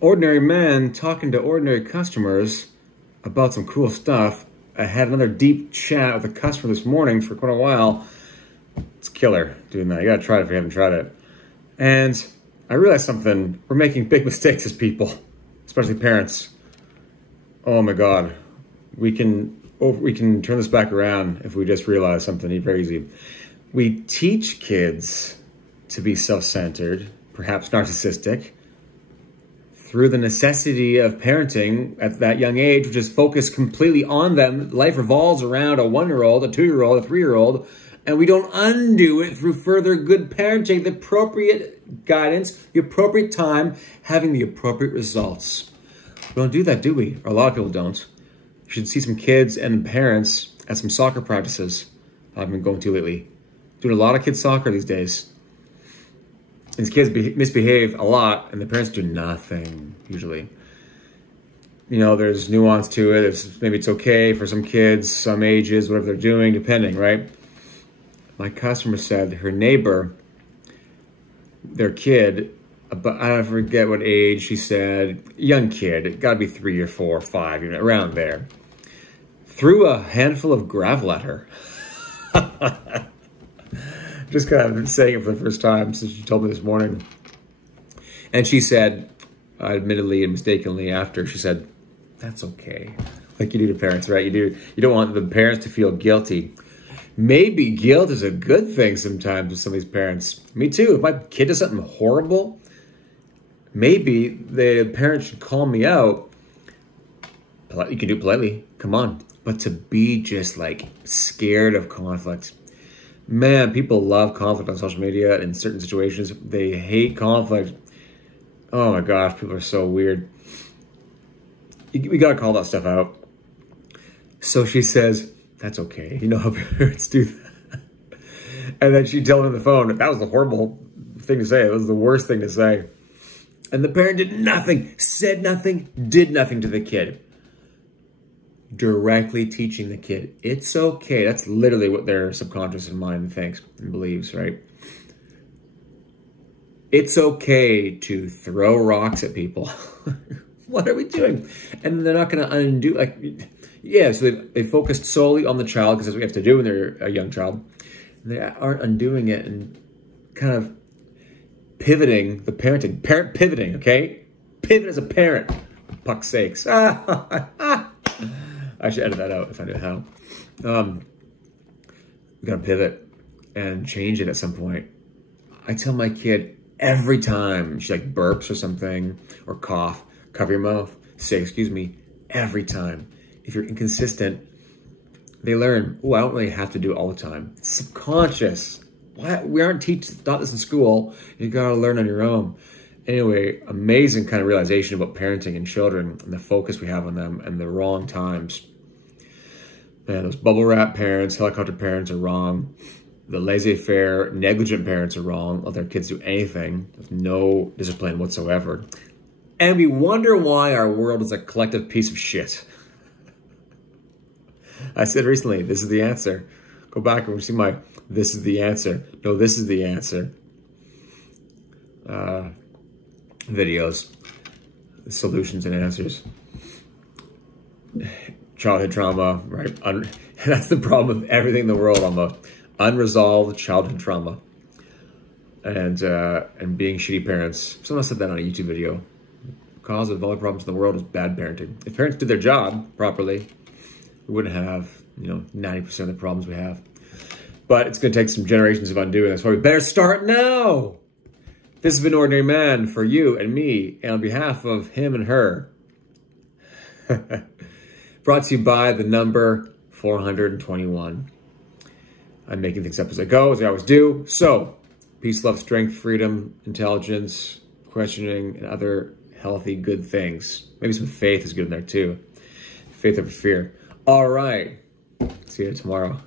ordinary man talking to ordinary customers about some cool stuff. I had another deep chat with a customer this morning for quite a while. It's killer doing that. You gotta try it if you haven't tried it. And I realized something. We're making big mistakes as people, especially parents. Oh my God. We can turn this back around if we just realize something very easy. We teach kids to be self-centered, perhaps narcissistic, through the necessity of parenting at that young age, which is focused completely on them. Life revolves around a 1-year-old, a 2-year-old, a 3-year-old, and we don't undo it through further good parenting, the appropriate guidance, the appropriate time, having the appropriate results. We don't do that, do we? Or a lot of people don't. You should see some kids and parents at some soccer practices I've been going to lately. Doing a lot of kids soccer these days. These kids misbehave a lot, and the parents do nothing, usually. You know, there's nuance to it. Maybe it's okay for some kids, some ages, whatever they're doing, depending, right? My customer said her neighbor, their kid, I forget what age, she said, young kid, it gotta be 3 or 4 or 5, you know, around there, threw a handful of gravel at her. Just kind of saying it for the first time since she told me this morning. And she said, admittedly and mistakenly after, she said, that's okay. Like you do to parents, right? You don't want the parents to feel guilty. Maybe guilt is a good thing sometimes with some of these parents. Me too. If my kid does something horrible, maybe the parent should call me out. You can do it politely, come on. But to be just like scared of conflict. Man, people love conflict on social media in certain situations. They hate conflict. Oh my gosh, people are so weird. We gotta call that stuff out. So she says, that's okay. You know how parents do that. And then she told him on the phone, that was the horrible thing to say. It was the worst thing to say. And the parent did nothing, said nothing, did nothing to the kid. Directly teaching the kid, it's okay. That's literally what their subconscious mind thinks and believes, right? It's okay to throw rocks at people. What are we doing? And they're not going to undo, like, yeah, so they focused solely on the child because that's what we have to do when they're a young child. They aren't undoing it and kind of pivoting the parenting. Parent pivoting, okay? Pivot as a parent, for fuck's sakes. I should edit that out if I knew how. We gotta pivot and change it at some point. I tell my kid every time she like burps or something or cough, cover your mouth, say excuse me, every time. If you're inconsistent, they learn, oh, I don't really have to do it all the time. It's subconscious. Why? We aren't taught this in school. You gotta learn on your own. Anyway, amazing kind of realization about parenting and children and the focus we have on them and the wrong times. Man, those bubble wrap parents, helicopter parents are wrong. The laissez-faire, negligent parents are wrong. Let their kids do anything with no discipline whatsoever. And we wonder why our world is a collective piece of shit. I said recently, this is the answer. Go back and see my, this is the answer. No, this is the answer. Videos, solutions and answers. Childhood trauma, right? That's the problem with everything in the world, almost. Unresolved childhood trauma. And being shitty parents. Someone said that on a YouTube video. The cause of all the problems in the world is bad parenting. If parents did their job properly, we wouldn't have, 90% of the problems we have. But it's going to take some generations of undoing. That's why we better start now. This has been Ordinary Man for you and me, and on behalf of him and her. Brought to you by the number 421. I'm making things up as I go, as I always do. So, peace, love, strength, freedom, intelligence, questioning, and other healthy, good things. Maybe some faith is good in there too. Faith over fear. All right. See you tomorrow.